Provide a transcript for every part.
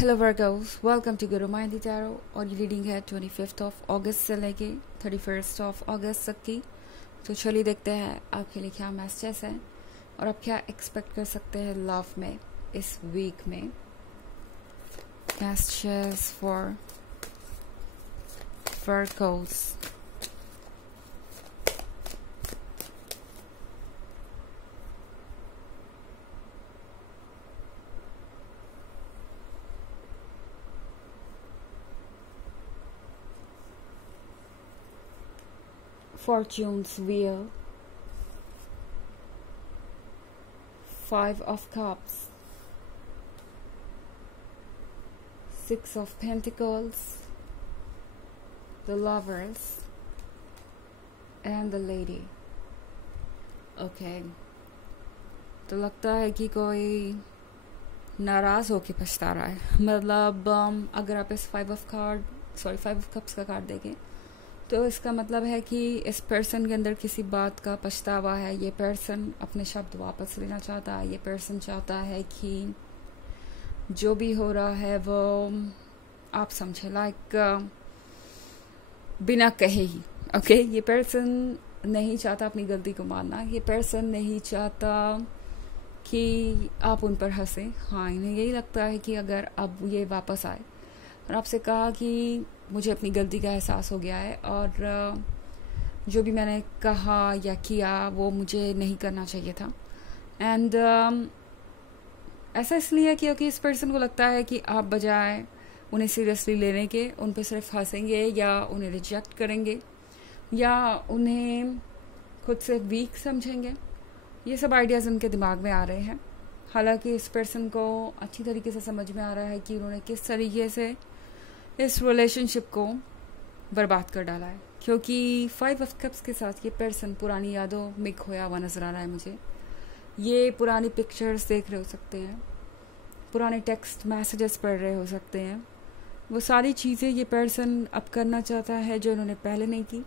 Hello workers, welcome to Guru माइंडी tarot. और ये reading है 25 अगस्त से लेके 31 अगस्त तक की। तो चलिए देखते हैं आपके लिए क्या मैसेजेस हैं और आप क्या एक्सपेक्ट कर सकते हैं लव में इस वीक में। Messages for workers. Fortune's Wheel, 5 of Cups, 6 of Pentacles, the Lovers, and the Lady. Okay. तो लगता है कि कोई नाराज होके पछता रहा है। मतलब अगर आप इस 5 ऑफ कप्स का कार्ड देखें तो इसका मतलब है कि इस पर्सन के अंदर किसी बात का पछतावा है। ये पर्सन अपने शब्द वापस लेना चाहता है। ये पर्सन चाहता है कि जो भी हो रहा है वो आप समझे, लाइक बिना कहे ही। ओके, ये पर्सन नहीं चाहता अपनी गलती को मानना। ये पर्सन नहीं चाहता कि आप उन पर हंसे। हाँ, इन्हें यही लगता है कि अगर अब ये वापस आए और आपसे कहा कि मुझे अपनी गलती का एहसास हो गया है और जो भी मैंने कहा या किया वो मुझे नहीं करना चाहिए था। एंड ऐसा इसलिए क्योंकि इस पर्सन को लगता है कि आप बजाय उन्हें सीरियसली लेने के उन पर सिर्फ हंसेंगे या उन्हें रिजेक्ट करेंगे या उन्हें खुद से वीक समझेंगे। ये सब आइडियाज़ उनके दिमाग में आ रहे हैं। हालांकि इस पर्सन को अच्छी तरीके से समझ में आ रहा है कि उन्होंने किस तरीके से इस रिलेशनशिप को बर्बाद कर डाला है, क्योंकि 5 ऑफ कप्स के साथ ये पर्सन पुरानी यादों में खोया हुआ नजर आ रहा है मुझे। ये पुरानी पिक्चर्स देख रहे हो सकते हैं, पुराने टेक्स्ट मैसेजेस पढ़ रहे हो सकते हैं। वो सारी चीज़ें ये पर्सन अब करना चाहता है जो उन्होंने पहले नहीं की।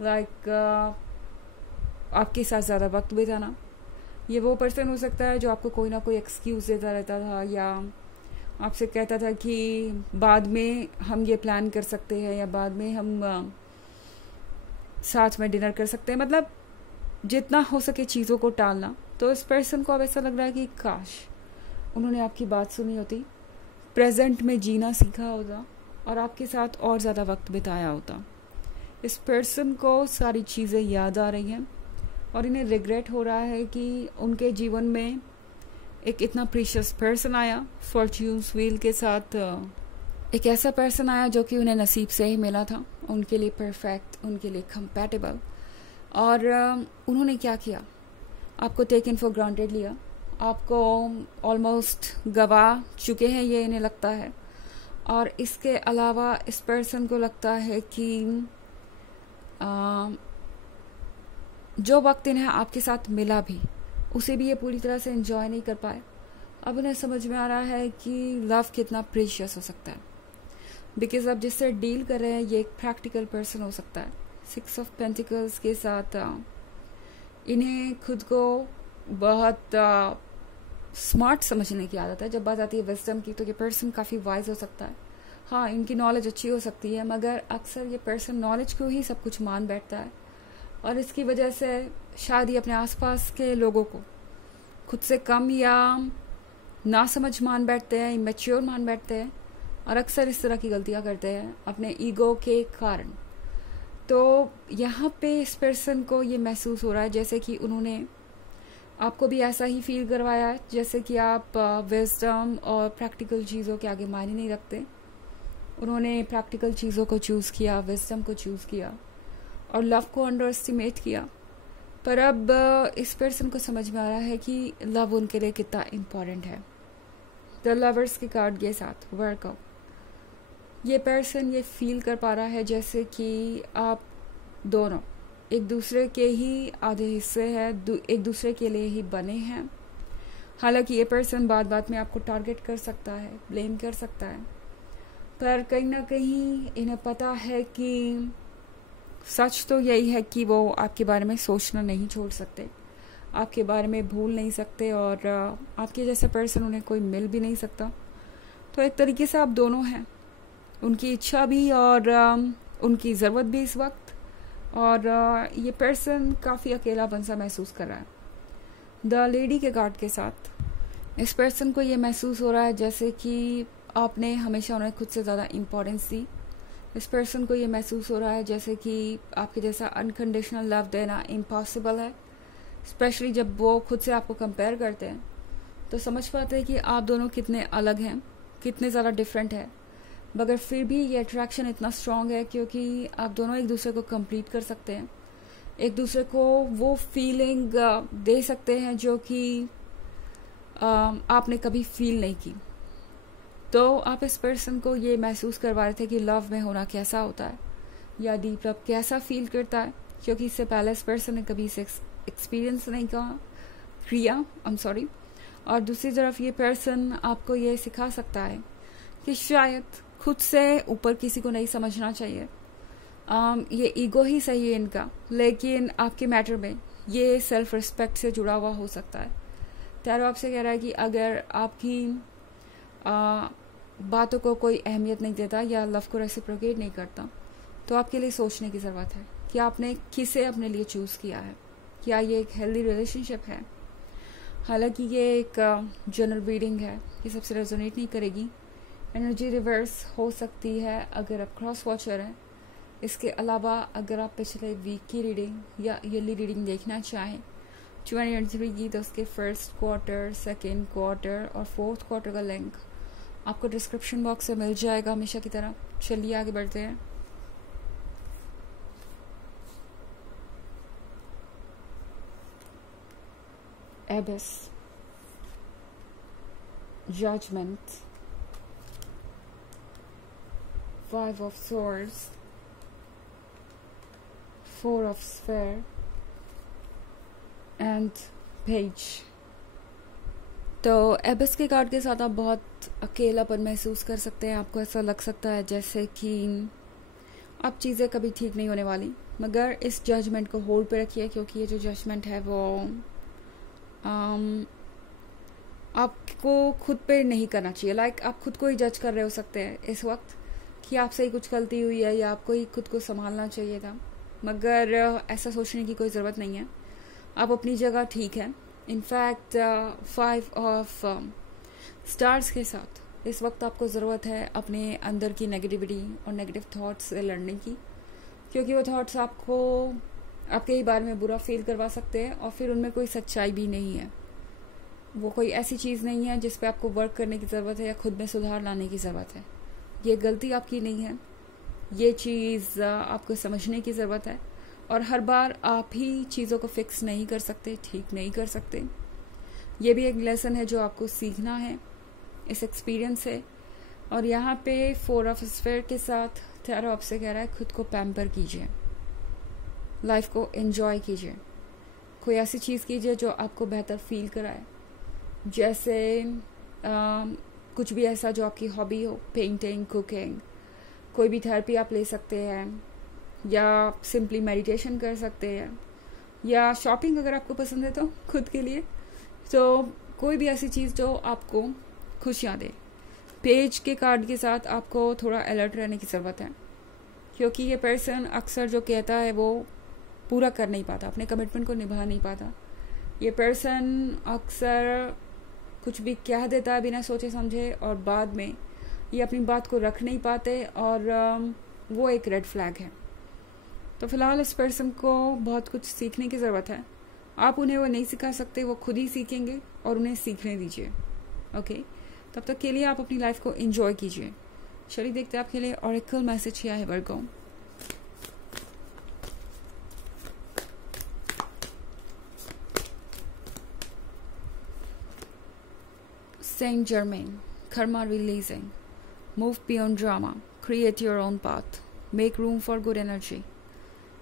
लाइक आपके साथ ज़्यादा वक्त बिताना। ये वो पर्सन हो सकता है जो आपको कोई ना कोई एक्सक्यूज़ देता रहता था या आपसे कहता था कि बाद में हम ये प्लान कर सकते हैं या बाद में हम साथ में डिनर कर सकते हैं। मतलब जितना हो सके चीज़ों को टालना। तो इस पर्सन को अब ऐसा लग रहा है कि काश उन्होंने आपकी बात सुनी होती, प्रेजेंट में जीना सीखा होता और आपके साथ और ज़्यादा वक्त बिताया होता। इस पर्सन को सारी चीज़ें याद आ रही हैं और इन्हें रिग्रेट हो रहा है कि उनके जीवन में एक इतना प्रीशियस पर्सन आया। फॉर्च्यून्स व्हील के साथ एक ऐसा पर्सन आया जो कि उन्हें नसीब से ही मिला था, उनके लिए परफेक्ट, उनके लिए कंपैटिबल। और उन्होंने क्या किया, आपको टेकन फॉर ग्रांटेड लिया, आपको ऑलमोस्ट गवा चुके हैं ये इन्हें लगता है। और इसके अलावा इस पर्सन को लगता है कि जो वक्त इन्हें आपके साथ मिला भी उसे भी ये पूरी तरह से एंजॉय नहीं कर पाए। अब उन्हें समझ में आ रहा है कि लव कितना प्रीशियस हो सकता है, बिकॉज अब जिससे डील कर रहे हैं ये एक प्रैक्टिकल पर्सन हो सकता है। 6 ऑफ पेंटिकल्स के साथ इन्हें खुद को बहुत स्मार्ट समझने की आदत है। जब बात आती है विजडम की तो ये पर्सन काफ़ी वाइज हो सकता है। हाँ, इनकी नॉलेज अच्छी हो सकती है, मगर अक्सर ये पर्सन नॉलेज को ही सब कुछ मान बैठता है और इसकी वजह से शायद ही अपने आसपास के लोगों को खुद से कम या ना समझ मान बैठते हैं, इमेच्योर मान बैठते हैं और अक्सर इस तरह की गलतियां करते हैं अपने ईगो के कारण। तो यहाँ पे इस पर्सन को ये महसूस हो रहा है जैसे कि उन्होंने आपको भी ऐसा ही फील करवाया है, जैसे कि आप विजडम और प्रैक्टिकल चीज़ों के आगे मायने नहीं रखते। उन्होंने प्रैक्टिकल चीज़ों को चूज़ किया, विजडम को चूज़ किया और लव को अंडर एस्टिमेट किया। पर अब इस पर्सन को समझ में आ रहा है कि लव उनके लिए कितना इम्पोर्टेंट है। द लवर्स के कार्ड के साथ वर्कआउट, ये पर्सन ये फील कर पा रहा है जैसे कि आप दोनों एक दूसरे के ही आधे हिस्से हैं, एक दूसरे के लिए ही बने हैं। हालांकि ये पर्सन बात बात में आपको टारगेट कर सकता है, ब्लेम कर सकता है, पर कहीं ना कहीं इन्हें पता है कि सच तो यही है कि वो आपके बारे में सोचना नहीं छोड़ सकते, आपके बारे में भूल नहीं सकते और आपके जैसे पर्सन उन्हें कोई मिल भी नहीं सकता। तो एक तरीके से आप दोनों हैं, उनकी इच्छा भी और उनकी ज़रूरत भी इस वक्त। और ये पर्सन काफ़ी अकेलापन सा महसूस कर रहा है द लेडी के कार्ड के साथ। इस पर्सन को ये महसूस हो रहा है जैसे कि आपने हमेशा उन्हें खुद से ज़्यादा इम्पोर्टेंस दी। इस पर्सन को ये महसूस हो रहा है जैसे कि आपके जैसा अनकंडीशनल लव देना इम्पॉसिबल है, स्पेशली जब वो खुद से आपको कंपेयर करते हैं तो समझ पाते हैं कि आप दोनों कितने अलग हैं, कितने ज़्यादा डिफरेंट है, मगर फिर भी ये अट्रैक्शन इतना स्ट्रॉन्ग है क्योंकि आप दोनों एक दूसरे को कंप्लीट कर सकते हैं, एक दूसरे को वो फीलिंग दे सकते हैं जो कि आपने कभी फील नहीं की। तो आप इस पर्सन को ये महसूस करवा रहे थे कि लव में होना कैसा होता है या डीप लव कैसा फील करता है, क्योंकि इससे पहले इस पर्सन ने कभी इसे एक्सपीरियंस नहीं किया। I am sorry. और दूसरी तरफ ये पर्सन आपको ये सिखा सकता है कि शायद खुद से ऊपर किसी को नहीं समझना चाहिए। ये ईगो ही सही है इनका, लेकिन आपके मैटर में ये सेल्फ रिस्पेक्ट से जुड़ा हुआ हो सकता है। टैरो आपसे कह रहा है कि अगर आपकी बातों को कोई अहमियत नहीं देता या लव को रेसिप्रोकेट नहीं करता तो आपके लिए सोचने की ज़रूरत है कि आपने किसे अपने लिए चूज़ किया है, क्या ये एक हेल्दी रिलेशनशिप है। हालांकि ये एक जनरल रीडिंग है, ये सबसे रेजोनेट नहीं करेगी, एनर्जी रिवर्स हो सकती है अगर आप क्रॉस वॉचर हैं। इसके अलावा अगर आप पिछले वीक की रीडिंग या ईयरली रीडिंग देखना चाहें 2023 की, तो उसके फर्स्ट क्वार्टर, सेकेंड क्वार्टर और फोर्थ क्वार्टर का लिंक आपको डिस्क्रिप्शन बॉक्स में मिल जाएगा हमेशा की तरह। चलिए आगे बढ़ते हैं। Abyss, judgement, 5 of swords, 4 of sphere and page. तो एबिस के कार्ड के साथ आप बहुत अकेलापन महसूस कर सकते हैं। आपको ऐसा लग सकता है जैसे कि अब चीज़ें कभी ठीक नहीं होने वाली, मगर इस जजमेंट को होल्ड पे रखिए क्योंकि ये जो जजमेंट है वो आपको खुद पे नहीं करना चाहिए। लाइक आप खुद को ही जज कर रहे हो सकते हैं इस वक्त कि आपसे ही कुछ गलती हुई है या आपको ही खुद को संभालना चाहिए था, मगर ऐसा सोचने की कोई ज़रूरत नहीं है। आप अपनी जगह ठीक है। इनफैक्ट 5 ऑफ स्टार्स के साथ इस वक्त आपको ज़रूरत है अपने अंदर की नेगेटिविटी और नेगेटिव थॉट्स से लड़ने की, क्योंकि वो थॉट्स आपको आपके ही बारे में बुरा फील करवा सकते हैं और फिर उनमें कोई सच्चाई भी नहीं है। वो कोई ऐसी चीज़ नहीं है जिस पे आपको वर्क करने की ज़रूरत है या खुद में सुधार लाने की ज़रूरत है। ये गलती आपकी नहीं है, ये चीज़ आपको समझने की ज़रूरत है। और हर बार आप ही चीज़ों को फिक्स नहीं कर सकते, ठीक नहीं कर सकते। ये भी एक लेसन है जो आपको सीखना है इस एक्सपीरियंस से। और यहाँ पे 4 ऑफ स्फीयर के साथ टैरो आपसे कह रहा है खुद को पैम्पर कीजिए, लाइफ को एंजॉय कीजिए, कोई ऐसी चीज़ कीजिए जो आपको बेहतर फील कराए, जैसे कुछ भी ऐसा जो आपकी हॉबी हो, पेंटिंग, कुकिंग, कोई भी थेरेपी आप ले सकते हैं या सिंपली मेडिटेशन कर सकते हैं या शॉपिंग अगर आपको पसंद है तो खुद के लिए। तो कोई भी ऐसी चीज़ जो आपको खुशियाँ दे। पेज के कार्ड के साथ आपको थोड़ा अलर्ट रहने की ज़रूरत है, क्योंकि ये पर्सन अक्सर जो कहता है वो पूरा कर नहीं पाता, अपने कमिटमेंट को निभा नहीं पाता। ये पर्सन अक्सर कुछ भी कह देता है बिना सोचे समझे और बाद में ये अपनी बात को रख नहीं पाते और वो एक रेड फ्लैग है। तो फिलहाल इस पर्सन को बहुत कुछ सीखने की ज़रूरत है। आप उन्हें वो नहीं सिखा सकते, वो खुद ही सीखेंगे और उन्हें सीखने दीजिए। ओके, तब तक के लिए आप अपनी लाइफ को एंजॉय कीजिए। चलिए देखते हैं आपके लिए ऑरेकल मैसेज क्या है वर्गो। Saint Germain, karma releasing, move beyond drama, create your own path, make room for good energy।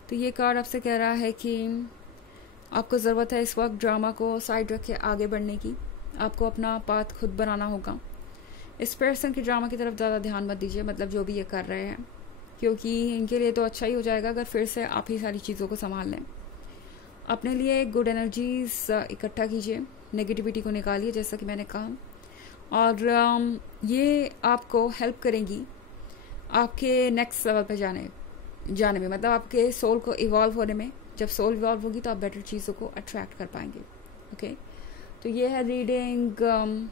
तो ये कार्ड आपसे कह रहा है कि आपको ज़रूरत है इस वक्त ड्रामा को साइड रख के आगे बढ़ने की। आपको अपना पाथ खुद बनाना होगा। इस पर्सन की ड्रामा की तरफ ज़्यादा ध्यान मत दीजिए, मतलब जो भी ये कर रहे हैं, क्योंकि इनके लिए तो अच्छा ही हो जाएगा अगर फिर से आप ही सारी चीज़ों को संभाल लें। अपने लिए गुड एनर्जीज इकट्ठा कीजिए, नेगेटिविटी को निकालिए जैसा कि मैंने कहा, और ये आपको हेल्प करेंगी आपके नेक्स्ट लेवल पे जाने में, मतलब आपके सोल को इवॉल्व होने में। जब सोल इवॉल्व होगी तो आप बेटर चीज़ों को अट्रैक्ट कर पाएंगे। ओके, तो ये है रीडिंग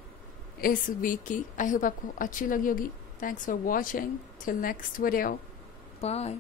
इस वीक की। आई होप आपको अच्छी लगी होगी। Thanks for watching. Till next video, bye.